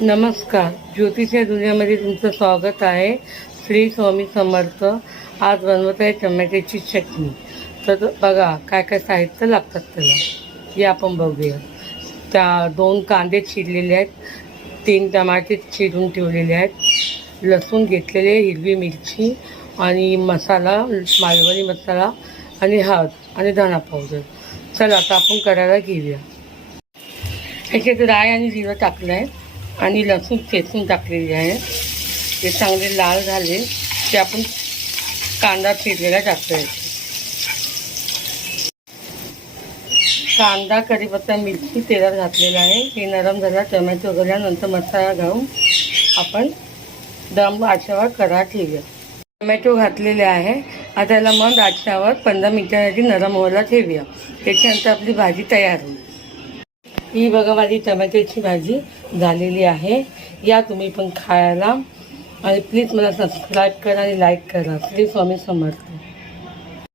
नमस्कार. ज्योतिषच्या दुनियामध्ये तुमचं स्वागत आहे. श्री स्वामी समर्थ. आज बनवत आहे टोमॅटोची चटणी. तर बघा काय काय साहित्य लागतात त्याला, हे आपण बघूया. 2 कांदे चिरलेले आहेत, 3 टमाटे चिरून ठेवलेले आहेत, लसूण घेतलेले, हिरवी मिरची आणि मसाला, मालवणी मसाला आणि हळद आणि धना पावडर. चला आता आपण करायला घेऊया. ह्याच्यात राय आणि जिरं टाकलं आहे आणि लसूण ठेचून टाकलेली आहे. ते चांगले लाल झाले ते आपण कांदा चिरलेला टाकतोय. कांदा, कढीपत्ता, मिरची तेलात घातलेला आहे. हे नरम झाला, टोमॅटो घातल्यानंतर मसाला घालून आपण दम आचेवर कढा ठेवूया. टोमॅटो घातलेले आहे. आता त्याला मग आचेवर 15 मिनिटांसाठी नरम व्हायला ठेवूया. त्याच्यानंतर आपली भाजी तयार होईल. ही बघा माझी टोमॅटोची भाजी झालेली आहे. या तुम्ही पण खायला आणि प्लीज मला सबस्क्राईब करा आणि लाईक करा. श्री स्वामी समर्थ.